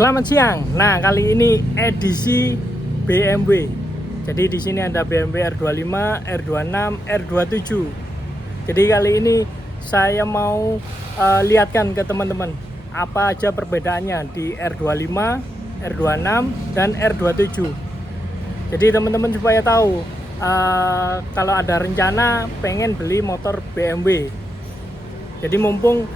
Selamat siang. Nah, kali ini edisi BMW. Jadi di sini ada BMW R25, R26, R27. Jadi kali ini saya mau lihatkan ke teman-teman apa aja perbedaannya di R25, R26, dan R27. Jadi teman-teman supaya tahu kalau ada rencana pengen beli motor BMW. Jadi mumpung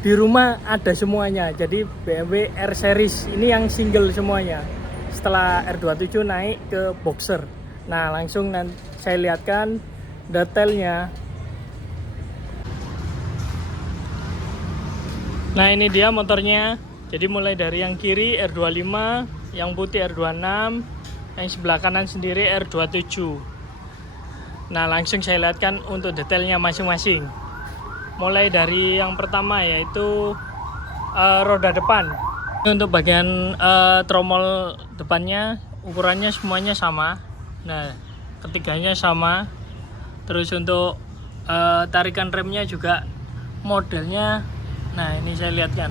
di rumah ada semuanya, jadi BMW R Series ini yang single semuanya. Setelah R27 naik ke Boxer. Nah, langsung nanti saya lihatkan detailnya. Nah, ini dia motornya. Jadi mulai dari yang kiri R25, yang putih R26, yang sebelah kanan sendiri R27. Nah, langsung saya lihatkan untuk detailnya masing-masing. Mulai dari yang pertama yaitu roda depan. Untuk bagian tromol depannya ukurannya semuanya sama. Nah, ketiganya sama. Terus untuk tarikan remnya juga modelnya. Nah, ini saya lihatkan.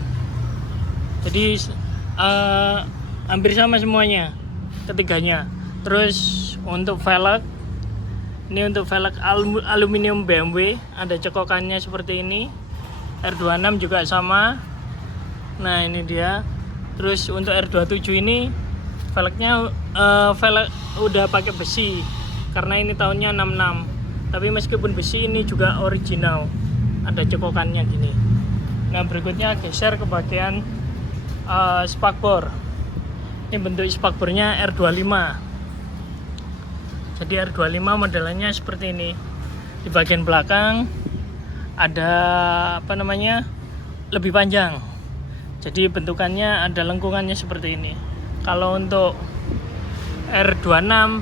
Jadi hampir sama semuanya ketiganya. Terus untuk velg, ini untuk velg aluminium BMW, ada cekokannya seperti ini. R26 juga sama. Nah, ini dia. Terus untuk R27 ini velgnya velg udah pakai besi karena ini tahunnya 66. Tapi meskipun besi ini juga original. Ada cekokannya gini. Nah, berikutnya geser ke bagian spakbor. Ini bentuk spakbornya R25. Jadi R25 modelannya seperti ini. Di bagian belakang ada lebih panjang. Jadi bentukannya ada lengkungannya seperti ini. Kalau untuk R26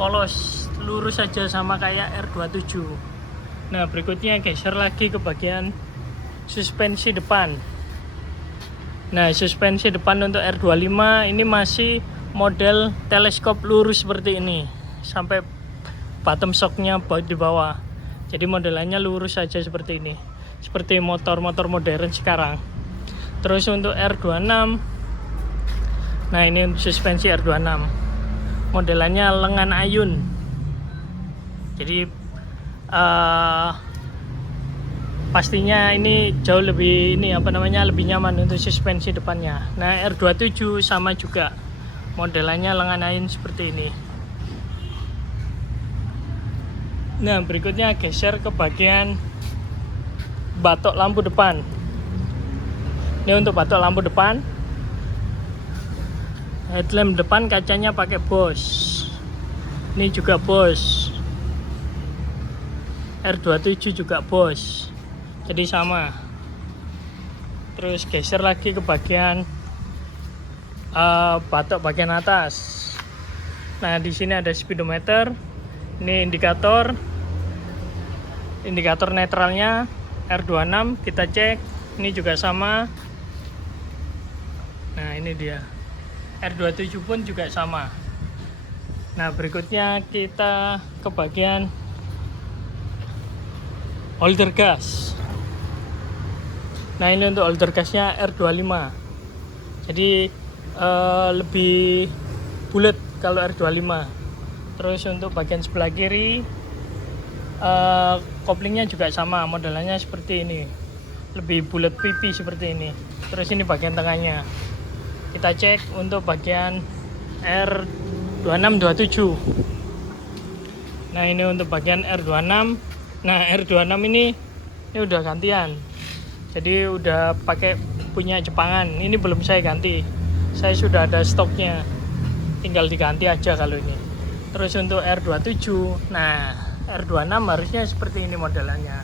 polos lurus saja sama kayak R27. Nah, berikutnya geser lagi ke bagian suspensi depan. Nah, suspensi depan untuk R25 ini masih model teleskop lurus seperti ini sampai bottom shocknya di bawah. Jadi modelannya lurus saja seperti ini, seperti motor-motor modern sekarang. Terus untuk R26, nah ini suspensi R26, modelannya lengan ayun. Jadi pastinya ini jauh lebih lebih nyaman untuk suspensi depannya. Nah, R27 sama juga, modelannya lengan ayun seperti ini. Nah, berikutnya geser ke bagian batok lampu depan. Ini untuk batok lampu depan. Headlamp depan kacanya pakai Bosch. Ini juga Bosch. R27 juga Bosch. Jadi sama. Terus geser lagi ke bagian batok bagian atas. Nah, di sini ada speedometer. Ini indikator netralnya R26, kita cek. Ini juga sama. Nah, ini dia. R27 pun juga sama. Nah, berikutnya kita ke bagian holder gas. Nah, ini untuk holder gasnya R25. Jadi lebih bulat kalau R25. Terus untuk bagian sebelah kiri koplingnya juga sama, modelannya seperti ini, lebih bulat pipi seperti ini. Terus ini bagian tengahnya. Kita cek untuk bagian R2627. Nah, ini untuk bagian R26. Nah, R26 ini udah gantian. Jadi udah pakai punya Jepangan. Ini belum saya ganti. Saya sudah ada stoknya, tinggal diganti aja kalau ini. Terus untuk R27, nah R26 harusnya seperti ini modelannya.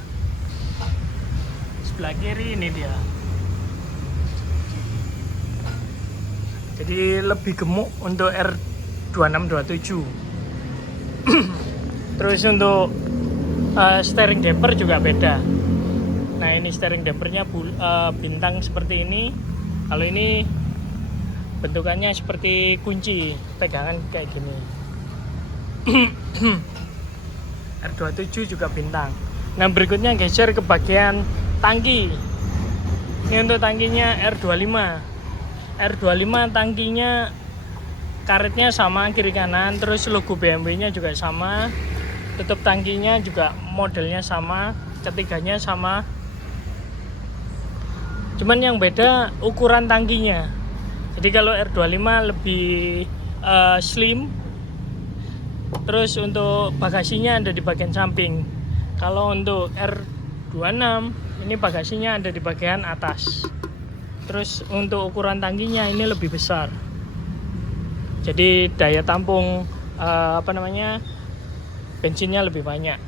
Sebelah kiri ini dia. Jadi lebih gemuk untuk R2627. Terus untuk steering damper juga beda. Nah, ini steering dampernya bintang seperti ini. Kalau ini bentukannya seperti kunci, pegangan kayak gini. R27 juga bintang. Nah, berikutnya geser ke bagian tangki. Ini untuk tangkinya R25. R25 tangkinya karetnya sama kiri kanan, terus logo BMW-nya juga sama, tutup tangkinya juga modelnya sama, ketiganya sama. Cuman yang beda ukuran tangkinya. Jadi kalau R25 lebih slim. Terus untuk bagasinya ada di bagian samping. Kalau untuk R26 ini bagasinya ada di bagian atas. Terus untuk ukuran tangkinya ini lebih besar. Jadi daya tampung bensinnya lebih banyak.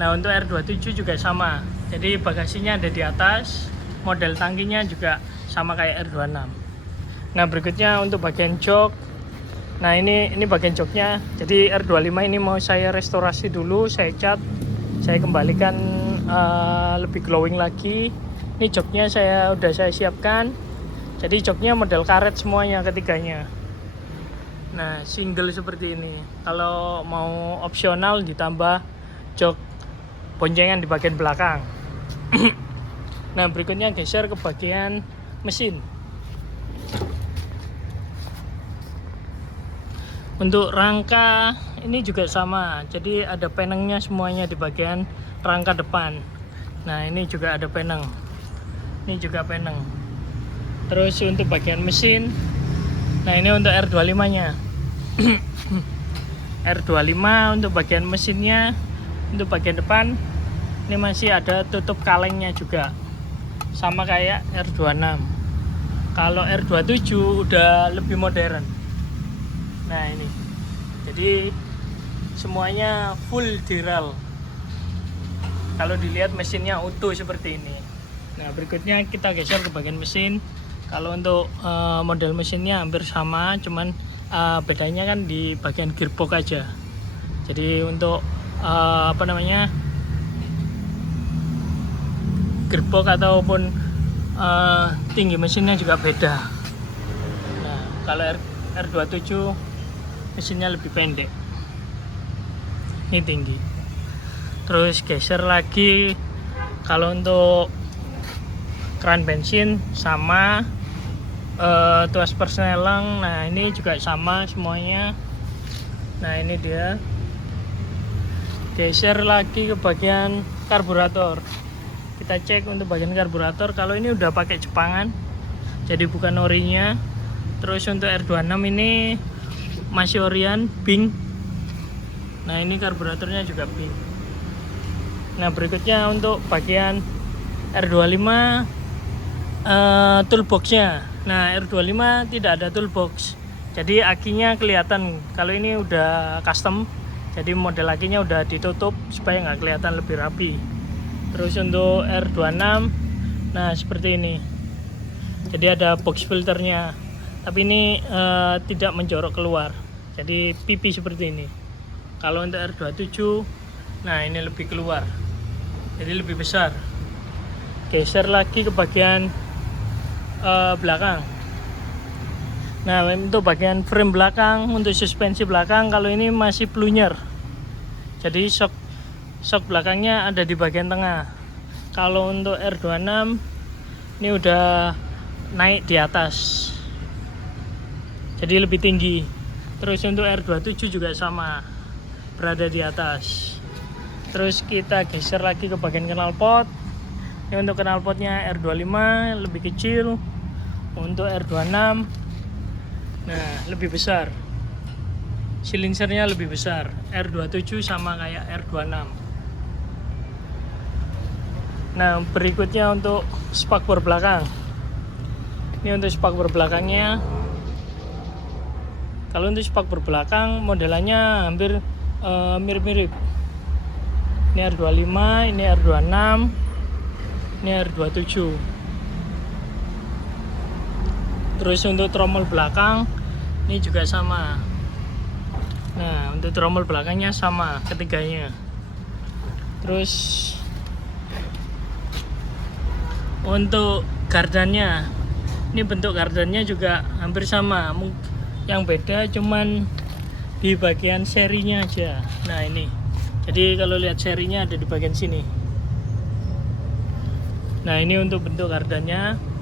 Nah, untuk R27 juga sama. Jadi bagasinya ada di atas, model tangkinya juga sama kayak R26. Nah, berikutnya untuk bagian jok. Nah, ini bagian joknya. Jadi R25 ini mau saya restorasi dulu, saya cat, saya kembalikan lebih glowing lagi. Ini joknya udah saya siapkan. Jadi joknya model karet semuanya ketiganya. Nah, single seperti ini. Kalau mau opsional ditambah jok boncengan di bagian belakang. Nah, berikutnya geser ke bagian mesin. Untuk rangka ini juga sama. Jadi ada penengnya semuanya di bagian rangka depan. Nah, ini juga ada peneng. Ini juga peneng. Terus untuk bagian mesin, nah ini untuk R25-nya. R25 untuk bagian mesinnya, untuk bagian depan ini masih ada tutup kalengnya juga. Sama kayak R26. Kalau R27 udah lebih modern. Nah, ini. Jadi semuanya full di-rel. Kalau dilihat mesinnya utuh seperti ini. Nah, berikutnya kita geser ke bagian mesin. Kalau untuk model mesinnya hampir sama, cuman bedanya kan di bagian gearbox aja. Jadi untuk gearbox ataupun tinggi mesinnya juga beda. Nah, kalau R27 mesinnya lebih pendek, ini tinggi. Terus geser lagi. Kalau untuk keran bensin sama, tuas persneling, nah ini juga sama semuanya. Nah, ini dia. Geser lagi ke bagian karburator. Kita cek untuk bagian karburator. Kalau ini udah pakai Jepangan, jadi bukan orinya. Terus untuk R26 ini masih orian Bing. Nah, ini karburatornya juga Bing. Nah, berikutnya untuk bagian R25 toolboxnya. Nah, R25 tidak ada toolbox, jadi akinya kelihatan. Kalau ini udah custom, jadi model akinya udah ditutup supaya nggak kelihatan, lebih rapi. Terus untuk R26, nah seperti ini. Jadi ada box filternya, tapi ini tidak menjorok keluar, jadi pipi seperti ini. Kalau untuk R27, nah ini lebih keluar, jadi lebih besar. Geser lagi ke bagian belakang. Nah, untuk bagian frame belakang, untuk suspensi belakang, kalau ini masih plunyer. Jadi shock belakangnya ada di bagian tengah. Kalau untuk R26 ini udah naik di atas, jadi lebih tinggi. Terus untuk R27 juga sama, berada di atas. Terus kita geser lagi ke bagian knalpot. Ini untuk knalpotnya R25 lebih kecil. Untuk R26, nah lebih besar, silinsernya lebih besar. R27 sama kayak R26. Nah, berikutnya untuk spakbor belakang. Ini untuk spakbor belakangnya. Kalau untuk spakbor belakang modelannya hampir mirip-mirip. Ini R25, ini R26, ini R27. Terus untuk tromol belakang ini juga sama. Nah, untuk tromol belakangnya sama ketiganya. Terus untuk gardannya, ini bentuk gardannya juga hampir sama. Yang beda cuman di bagian serinya aja. Nah, ini. Jadi kalau lihat serinya ada di bagian sini. Nah, ini untuk bentuk gardannya.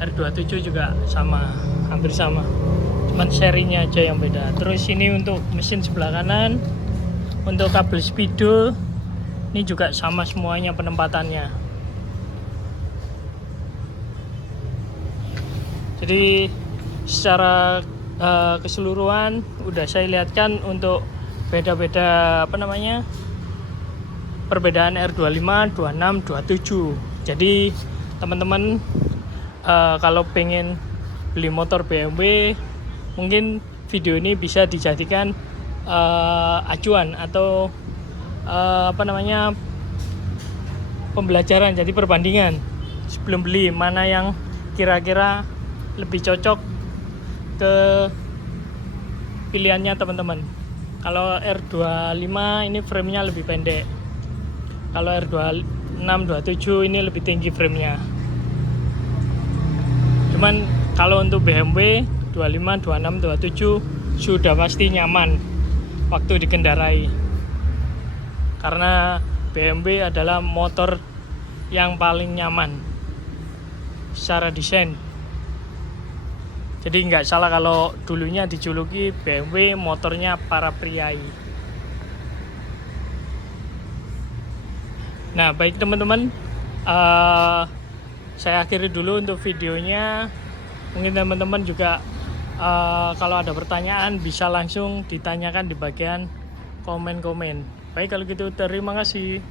R27 juga sama, hampir sama, cuman serinya aja yang beda. Terus ini untuk mesin sebelah kanan, untuk kabel speedo ini juga sama semuanya penempatannya. Jadi secara keseluruhan udah saya lihatkan untuk beda-beda perbedaan R25, 26, 27. Jadi teman-teman kalau pengen beli motor BMW, mungkin video ini bisa dijadikan acuan atau pembelajaran, jadi perbandingan sebelum beli, mana yang kira-kira lebih cocok ke pilihannya teman-teman. Kalau R25 ini framenya lebih pendek, kalau R26, 27 ini lebih tinggi framenya. Cuman kalau untuk BMW 25, 26, 27 sudah pasti nyaman waktu dikendarai, karena BMW adalah motor yang paling nyaman secara desain. Jadi nggak salah kalau dulunya dijuluki BMW motornya para priai. Nah baik teman-teman, saya akhiri dulu untuk videonya. Mungkin teman-teman juga kalau ada pertanyaan bisa langsung ditanyakan di bagian komen-komen. Baik kalau gitu, terima kasih.